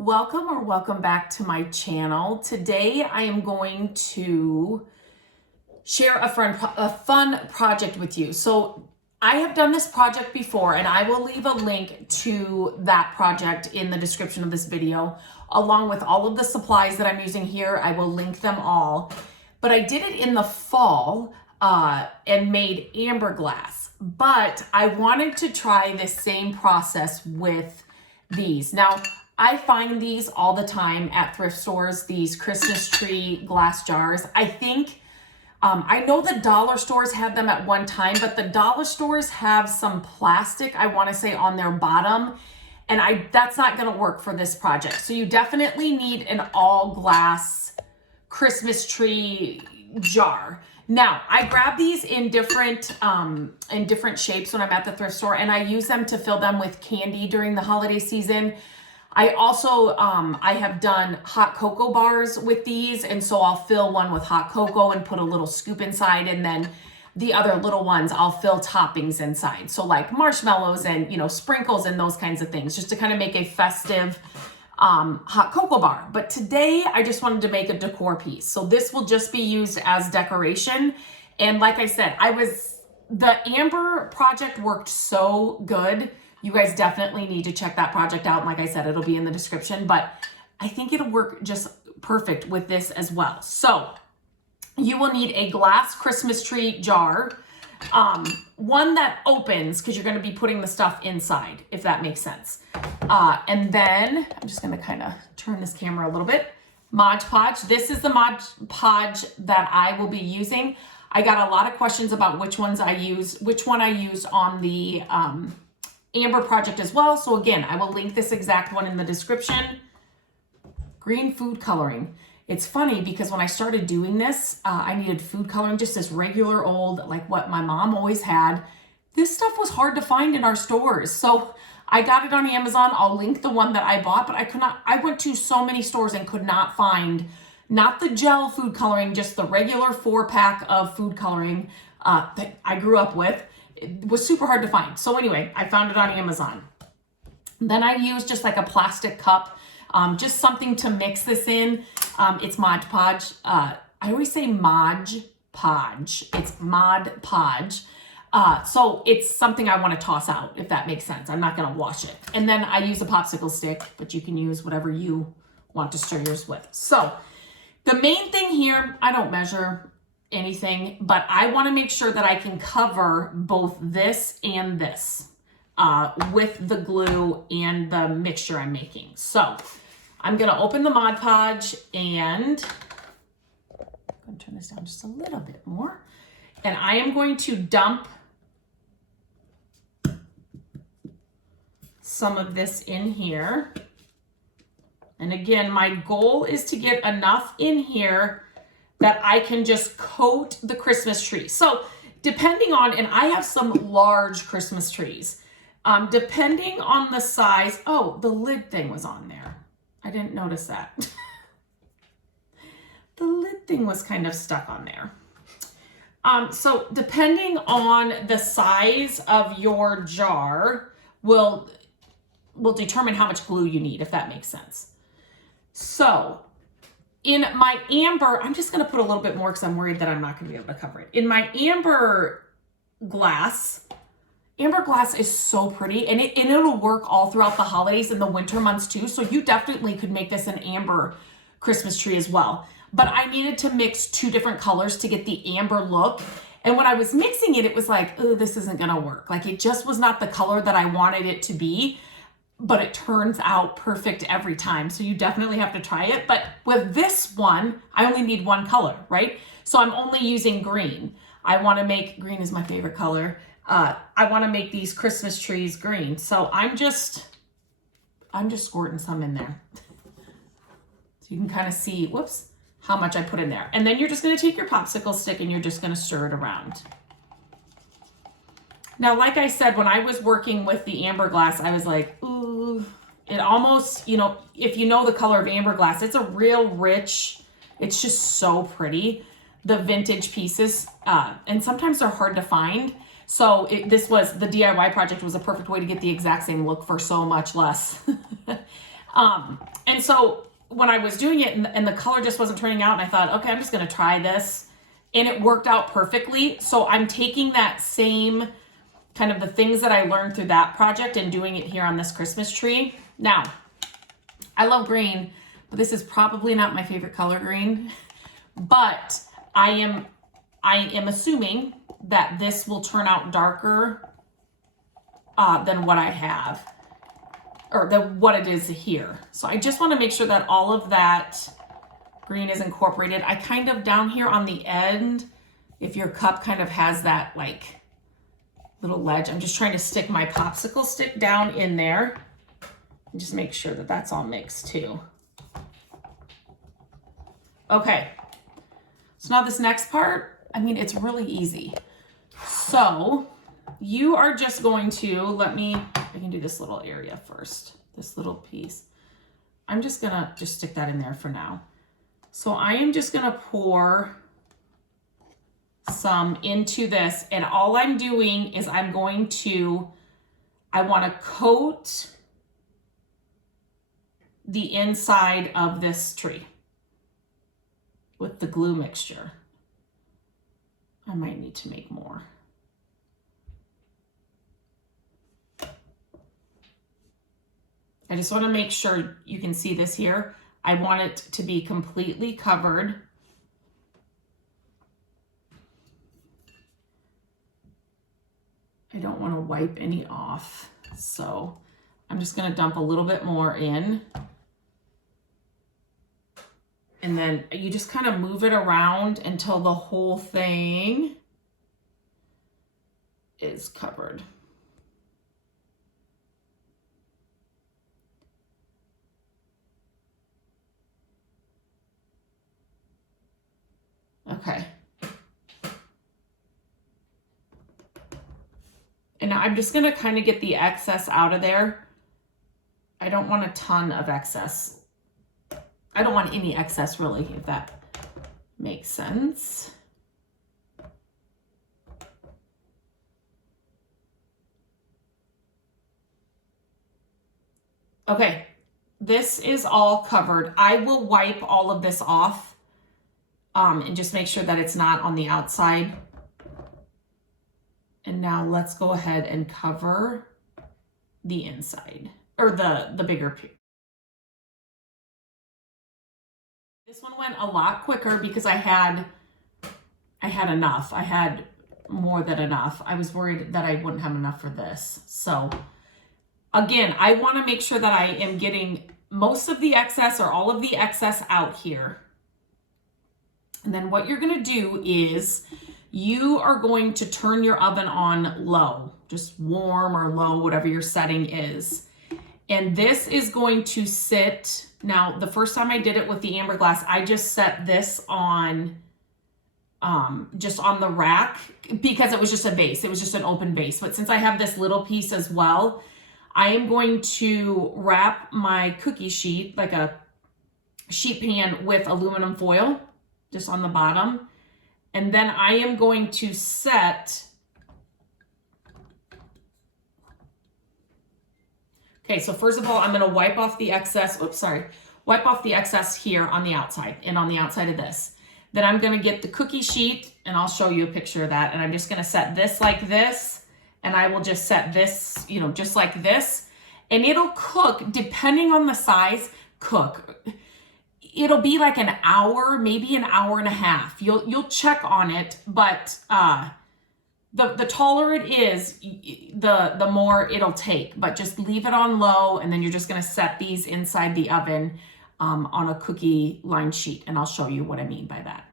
Welcome back to my channel. Today I am going to share a fun project with you. So I have done this project before and I will leave a link to that project in the description of this video, along with all of the supplies that I'm using here. I will link them all. But I did it in the fall and made amber glass, but I wanted to try this same process with these. Now, I find these all the time at thrift stores, these Christmas tree glass jars. I think, I know the dollar stores had them at one time, but the dollar stores have some plastic, I wanna say, on their bottom, and that's not gonna work for this project. So you definitely need an all glass Christmas tree jar. Now, I grab these in different shapes when I'm at the thrift store, and I use them to fill them with candy during the holiday season. I also, I have done hot cocoa bars with these, and so I'll fill one with hot cocoa and put a little scoop inside, and then the other little ones I'll fill toppings inside. So like marshmallows and, sprinkles and those kinds of things, just to kind of make a festive hot cocoa bar. But today I just wanted to make a decor piece. So this will just be used as decoration. And like I said, the amber project worked so good. You guys definitely need to check that project out. And like I said, it'll be in the description, but I think it'll work just perfect with this as well. So you will need a glass Christmas tree jar, one that opens because you're going to be putting the stuff inside, if that makes sense. And then I'm just going to kind of turn this camera a little bit. Mod Podge. This is the Mod Podge that I will be using. I got a lot of questions about which one I used on the amber project as well. So again, I will link this exact one in the description. Green food coloring. It's funny because when I started doing this, I needed food coloring, just this regular old, like what my mom always had. This stuff was hard to find in our stores. So I got it on Amazon. I'll link the one that I bought, but I went to so many stores and could not find, not the gel food coloring, just the regular 4-pack of food coloring that I grew up with. It was super hard to find. So anyway, I found it on Amazon. Then I used just like a plastic cup, just something to mix this in. It's Mod Podge. I always say Mod Podge. It's Mod Podge. So it's something I want to toss out, if that makes sense. I'm not going to wash it. And then I use a popsicle stick, but you can use whatever you want to stir yours with. So the main thing here, I don't measure anything, but I want to make sure that I can cover both this and this with the glue and the mixture I'm making. So I'm going to open the Mod Podge and I'm going to turn this down just a little bit more. And I am going to dump some of this in here. And again, my goal is to get enough in here that I can just coat the Christmas tree. So depending on, and I have some large Christmas trees, depending on the size, oh, the lid thing was on there. I didn't notice that. The lid thing was kind of stuck on there. So depending on the size of your jar will determine how much glue you need, if that makes sense. So in my amber, I'm just going to put a little bit more because I'm worried that I'm not going to be able to cover it. In my amber glass is so pretty, and it'll work all throughout the holidays and the winter months too. So you definitely could make this an amber Christmas tree as well. But I needed to mix 2 different colors to get the amber look. And when I was mixing it, it was like, oh, this isn't going to work. Like it just was not the color that I wanted it to be. But it turns out perfect every time. So you definitely have to try it. But with this one, I only need one color, right? So I'm only using green. I want to make, green is my favorite color. I want to make these Christmas trees green. So I'm just squirting some in there. So you can kind of see, whoops, how much I put in there. And then you're just going to take your popsicle stick and you're just going to stir it around. Now, like I said, when I was working with the amber glass, I was like, ooh, it almost, if you know the color of amber glass, it's a real rich, it's just so pretty, the vintage pieces. And sometimes they're hard to find. So the DIY project was a perfect way to get the exact same look for so much less. And so when I was doing it and the color just wasn't turning out, and I thought, okay, I'm just gonna try this. And it worked out perfectly. So I'm taking that same kind of the things that I learned through that project and doing it here on this Christmas tree. Now, I love green, but this is probably not my favorite color green. But I am assuming that this will turn out darker than what I have, or what it is here. So I just want to make sure that all of that green is incorporated. I kind of down here on the end, if your cup kind of has that like little ledge, I'm just trying to stick my popsicle stick down in there and just make sure that that's all mixed too. Okay, so now this next part, I mean, it's really easy. So you are just going to, I can do this little area first, this little piece. I'm just gonna just stick that in there for now. So I am just gonna pour some into this, and all I'm doing is I want to coat the inside of this tree with the glue mixture. I might need to make more. I just want to make sure you can see this here. I want it to be completely covered. I don't want to wipe any off. So I'm just going to dump a little bit more in. And then you just kind of move it around until the whole thing is covered. Okay. And I'm just going to kind of get the excess out of there. I don't want a ton of excess. I don't want any excess really, if that makes sense. Okay, this is all covered. I will wipe all of this off and just make sure that it's not on the outside. And now let's go ahead and cover the inside, or the bigger piece. This one went a lot quicker because I had enough. I had more than enough. I was worried that I wouldn't have enough for this. So again, I want to make sure that I am getting most of the excess or all of the excess out here. And then what you're going to do is you are going to turn your oven on low, just warm or low, whatever your setting is. And this is going to sit, now the first time I did it with the amber glass, I just set this on, just on the rack because it was just a vase. It was just an open vase. But since I have this little piece as well, I am going to wrap my cookie sheet, like a sheet pan, with aluminum foil just on the bottom. And then I am going to set, okay, so first of all, I'm gonna wipe off the excess, wipe off the excess here on the outside and on the outside of this. Then I'm gonna get the cookie sheet, and I'll show you a picture of that, and I'm just gonna set this like this, and I will just set this, you know, just like this, and it'll cook, depending on the size, it'll be like an hour, maybe an hour and a half. You'll check on it, but the taller it is, the more it'll take. But just leave it on low, and then you're just gonna set these inside the oven on a cookie line sheet, and I'll show you what I mean by that.